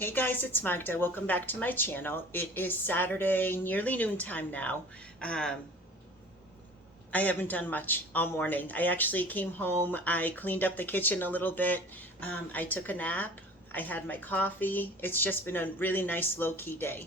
Hey guys, it's Magda. Welcome back to my channel. It is Saturday, nearly noontime now. Um, I haven't done much all morning. I actually came home, I cleaned up the kitchen a little bit, I took a nap, I had my coffee. It's just been a really nice low-key day.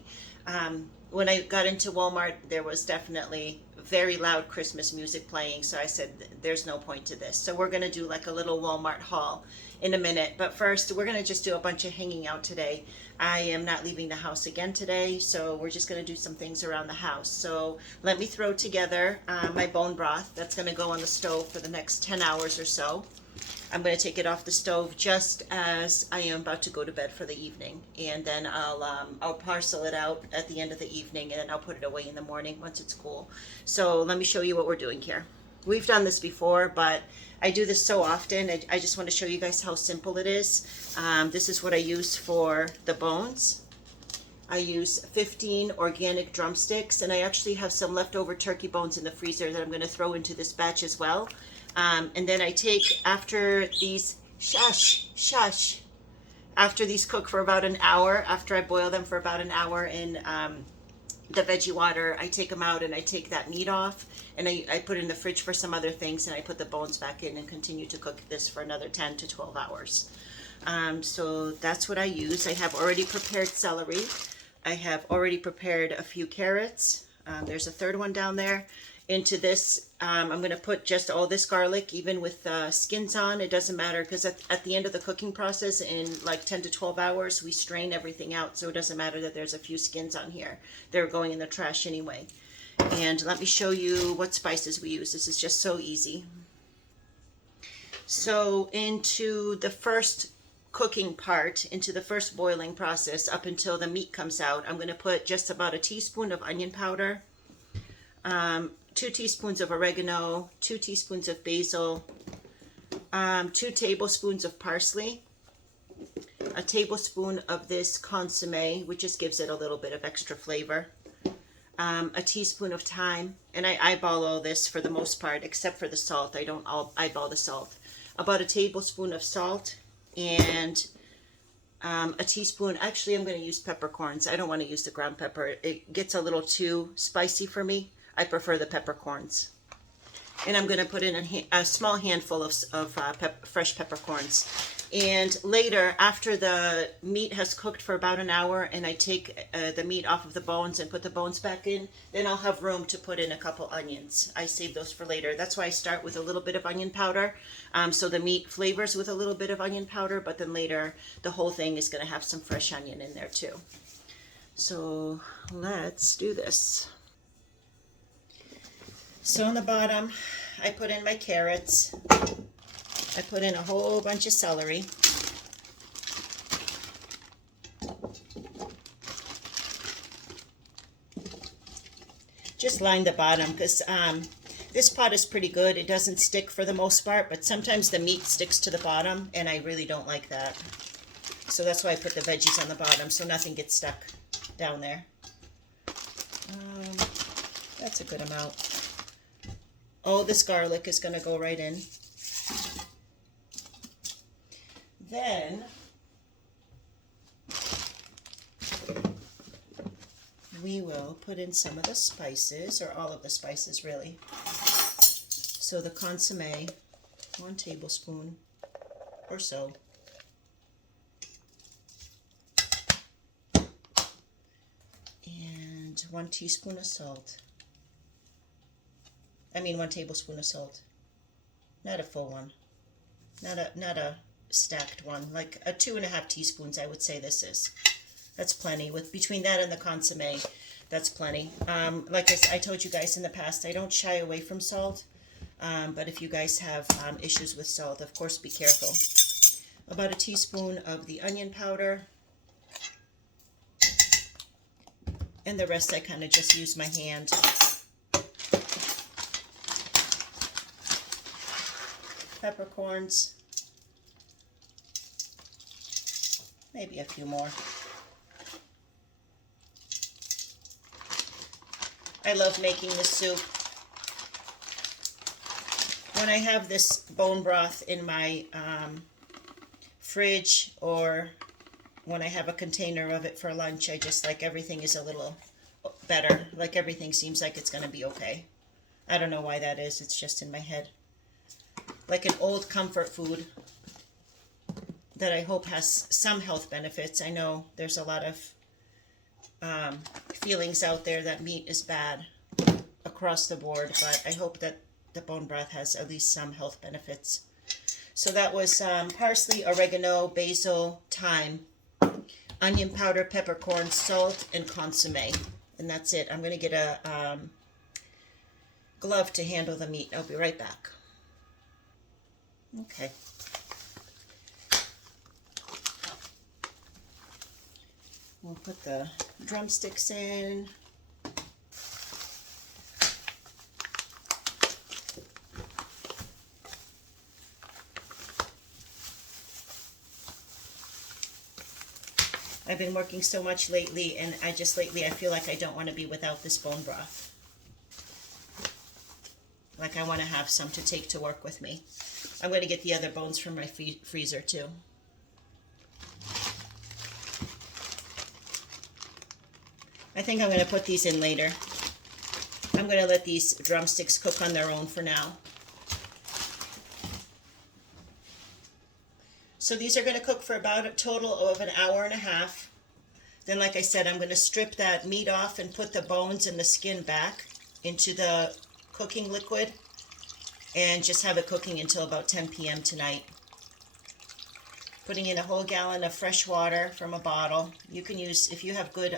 When I got into Walmart, there was definitely very loud Christmas music playing, so I said, there's no point to this. So we're gonna do like a little Walmart haul in a minute, but first we're gonna just do a bunch of hanging out today. I am not leaving the house again today, so we're just gonna do some things around the house. So let me throw together my bone broth that's gonna go on the stove for the next 10 hours or so. I'm going to take it off the stove just as I am about to go to bed for the evening, and then I'll parcel it out at the end of the evening, and then I'll put it away in the morning once it's cool. So let me show you what we're doing here. We've done this before, but I do this so often. I just want to show you guys how simple it is. This is what I use for the bones. I use 15 organic drumsticks, and I actually have some leftover turkey bones in the freezer that I'm going to throw into this batch as well. And then I take, after these, after these cook for about an hour, after I boil them for about an hour in the veggie water, I take them out and I take that meat off, and I put it in the fridge for some other things, and I put the bones back in and continue to cook this for another 10 to 12 hours. So that's what I use. I have already prepared celery. I have already prepared a few carrots. There's a third one down there. Into this, I'm going to put just all this garlic, even with skins on. It doesn't matter, because at the end of the cooking process, in like 10 to 12 hours, we strain everything out. So it doesn't matter that there's a few skins on here. They're going in the trash anyway. And let me show you what spices we use. This is just so easy. So into the first cooking part, into the first boiling process, up until the meat comes out, I'm going to put just about a teaspoon of onion powder, 2 teaspoons of oregano, 2 teaspoons of basil, 2 tablespoons of parsley, a tablespoon of this consomme, which just gives it a little bit of extra flavor, a teaspoon of thyme, and I eyeball all this for the most part, except for the salt. I don't eyeball the salt. About a tablespoon of salt, and a teaspoon, actually I'm going to use peppercorns. I don't want to use the ground pepper. It gets a little too spicy for me. I prefer the peppercorns. And I'm going to put in a small handful of fresh peppercorns. And later, after the meat has cooked for about an hour, and I take the meat off of the bones and put the bones back in, then I'll have room to put in a couple onions. I save those for later. That's why I start with a little bit of onion powder, so the meat flavors with a little bit of onion powder, but then later the whole thing is going to have some fresh onion in there too. So let's do this. So on the bottom, I put in my carrots. I put in a whole bunch of celery. Just line the bottom, because this pot is pretty good. It doesn't stick for the most part, but sometimes the meat sticks to the bottom, and I really don't like that. So that's why I put the veggies on the bottom, so nothing gets stuck down there. That's a good amount. All this garlic is going to go right in. Then we will put in some of the spices, or all of the spices really. So the consomme, 1 tablespoon or so. And 1 teaspoon of salt. 1 tablespoon of salt. Not a full one. Not a stacked one. Like a 2.5 teaspoons, I would say this is. That's plenty. With between that and the consomme, that's plenty. Like I told you guys in the past, I don't shy away from salt. But if you guys have issues with salt, of course, be careful. About a teaspoon of the onion powder. And the rest I kind of just use my hand. Peppercorns, maybe a few more. I love making the soup. When I have this bone broth in my fridge or when I have a container of it for lunch, I just like everything is a little better. Like everything seems like it's going to be okay. I don't know why that is. It's just in my head. Like an old comfort food that I hope has some health benefits. I know there's a lot of feelings out there that meat is bad across the board, but I hope that the bone broth has at least some health benefits. So that was parsley, oregano, basil, thyme, onion powder, peppercorn, salt, and consomme. And that's it. I'm going to get a glove to handle the meat. I'll be right back. Okay. We'll put the drumsticks in. I've been working so much lately, and I feel like I don't want to be without this bone broth. Like I want to have some to take to work with me. I'm going to get the other bones from my freezer too. I think I'm going to put these in later. I'm going to let these drumsticks cook on their own for now. So these are going to cook for about a total of an hour and a half. Then, like I said, I'm going to strip that meat off and put the bones and the skin back into the cooking liquid and just have it cooking until about 10 p.m. tonight. Putting in a whole gallon of fresh water from a bottle. You can use, if you have good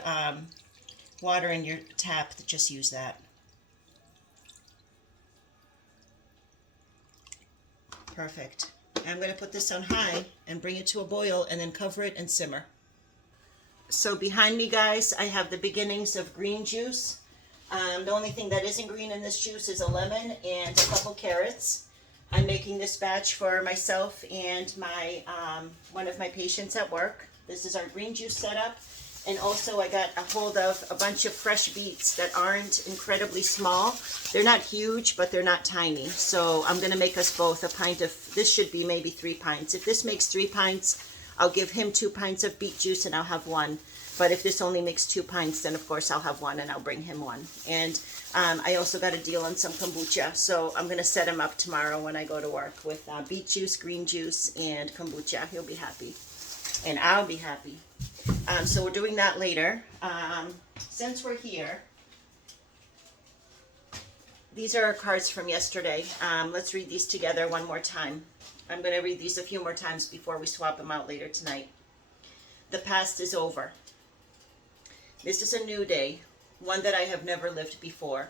water in your tap, just use that. Perfect. I'm going to put this on high and bring it to a boil and then cover it and simmer. So behind me, guys, I have the beginnings of green juice. The only thing that isn't green in this juice is a lemon and a couple carrots. I'm making this batch for myself and my one of my patients at work. This is our green juice setup. And also I got a hold of a bunch of fresh beets that aren't incredibly small. They're not huge, but they're not tiny. So I'm going to make us both a pint of, this should be maybe 3 pints. If this makes 3 pints, I'll give him 2 pints of beet juice and I'll have 1. But if this only makes 2 pints, then of course I'll have 1 and I'll bring him 1. And I also got a deal on some kombucha. So I'm going to set him up tomorrow when I go to work with beet juice, green juice, and kombucha. He'll be happy. And I'll be happy. So we're doing that later. Since we're here, these are our cards from yesterday. Let's read these together one more time. I'm going to read these a few more times before we swap them out later tonight. The past is over. This is a new day, one that I have never lived before.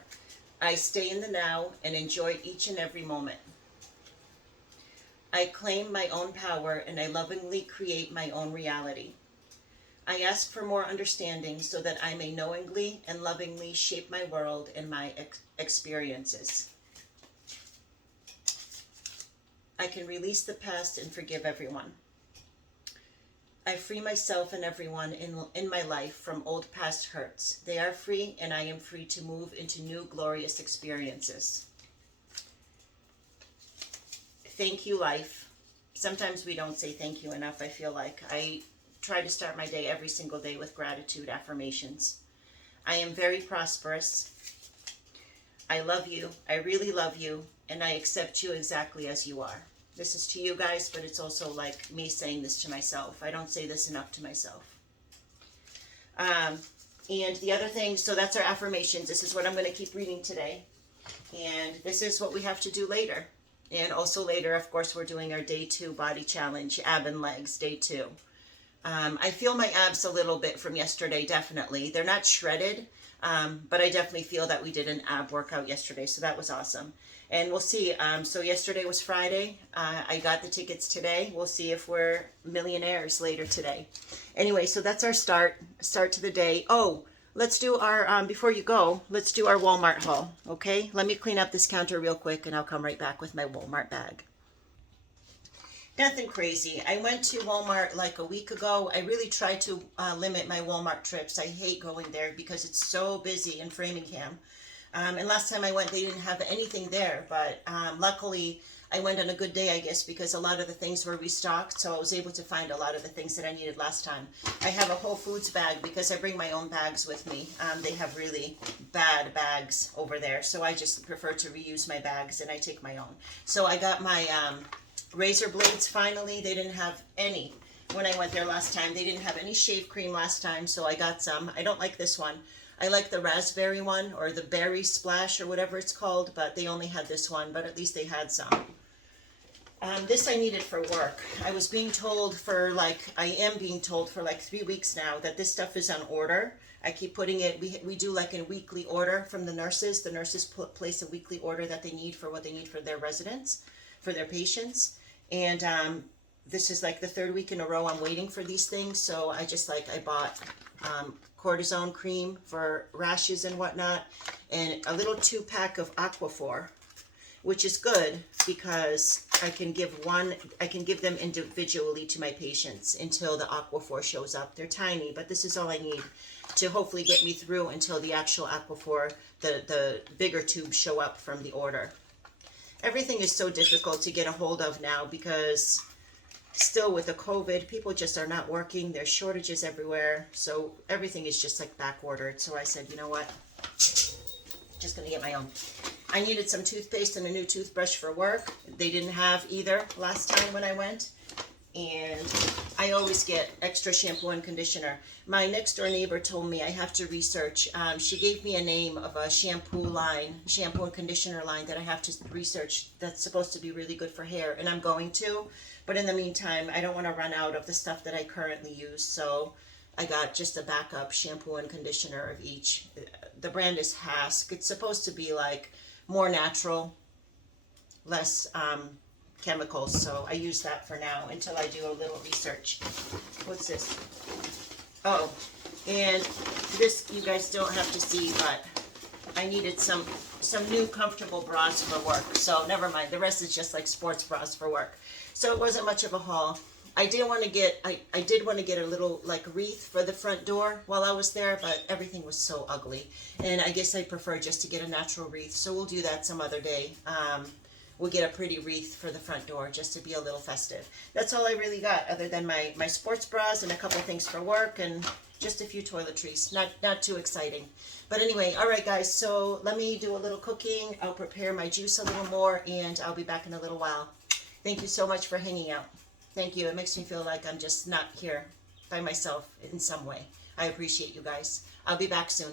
I stay in the now and enjoy each and every moment. I claim my own power and I lovingly create my own reality. I ask for more understanding so that I may knowingly and lovingly shape my world and my experiences. I can release the past and forgive everyone. I free myself and everyone in my life from old past hurts. They are free and I am free to move into new glorious experiences. Thank you, life. Sometimes we don't say thank you enough, I feel like. I try to start my day every single day with gratitude affirmations. I am very prosperous. I love you. I really love you. And I accept you exactly as you are. This is to you guys, but it's also like me saying this to myself. I don't say this enough to myself. And the other thing, so that's our affirmations. This is what I'm going to keep reading today. And this is what we have to do later. And also later, of course, we're doing our day 2 body challenge, ab and legs, day 2. I feel my abs a little bit from yesterday, definitely. They're not shredded, but I definitely feel that we did an ab workout yesterday, so that was awesome. And we'll see. So yesterday was Friday. I got the tickets today. We'll see if we're millionaires later today. Anyway, so that's our start to the day. Oh, let's do our, before you go, let's do our Walmart haul, okay? Let me clean up this counter real quick, and I'll come right back with my Walmart bag. Nothing crazy. I went to Walmart like a week ago. I really tried to limit my Walmart trips. I hate going there because it's so busy in Framingham. And last time I went, they didn't have anything there. But luckily, I went on a good day, I guess, because a lot of the things were restocked, so I was able to find a lot of the things that I needed last time. I have a Whole Foods bag because I bring my own bags with me. They have really bad bags over there, so I just prefer to reuse my bags and I take my own. So I got my razor blades finally. They didn't have any when I went there last time. They didn't have any shave cream last time, so I got some. I don't like this one. I like the raspberry one, or the berry splash, or whatever it's called, but they only had this one, but at least they had some. This I needed for work. I was being told for I am being told for 3 weeks now that this stuff is on order. I keep putting it, we do like a weekly order from the nurses. The nurses place a weekly order that they need for what they need for their residents, for their patients. And this is like the 3rd week in a row I'm waiting for these things. So I bought cortisone cream for rashes and whatnot, and a little 2-pack of Aquaphor, which is good because I can give them individually to my patients until the Aquaphor shows up. They're tiny, but this is all I need to hopefully get me through until the actual Aquaphor, the bigger tubes show up from the order. Everything is so difficult to get a hold of now because still with the COVID, people just are not working. There's shortages everywhere. So everything is just back ordered. So I said, you know what? Just gonna get my own. I needed some toothpaste and a new toothbrush for work. They didn't have either last time when I went. And I always get extra shampoo and conditioner. My next door neighbor told me I have to research. She gave me a name of a shampoo and conditioner line that I have to research that's supposed to be really good for hair, and I'm going to. But in the meantime, I don't want to run out of the stuff that I currently use, so I got just a backup shampoo and conditioner of each. The brand is Hask. It's supposed to be more natural, less chemicals, so I use that for now until I do a little research. What's this? Oh, and this you guys don't have to see, but I needed some new comfortable bras for work, so never mind. The rest is just sports bras for work. So it wasn't much of a haul. I did want to get a little wreath for the front door while I was there, but everything was so ugly, and I guess I prefer just to get a natural wreath. So we'll do that some other day. We'll get a pretty wreath for the front door just to be a little festive. That's all I really got, other than my sports bras and a couple things for work and just a few toiletries. Not too exciting. But anyway, all right guys, so let me do a little cooking. I'll prepare my juice a little more, and I'll be back in a little while. Thank you so much for hanging out. Thank you. It makes me feel like I'm just not here by myself in some way. I appreciate you guys. I'll be back soon.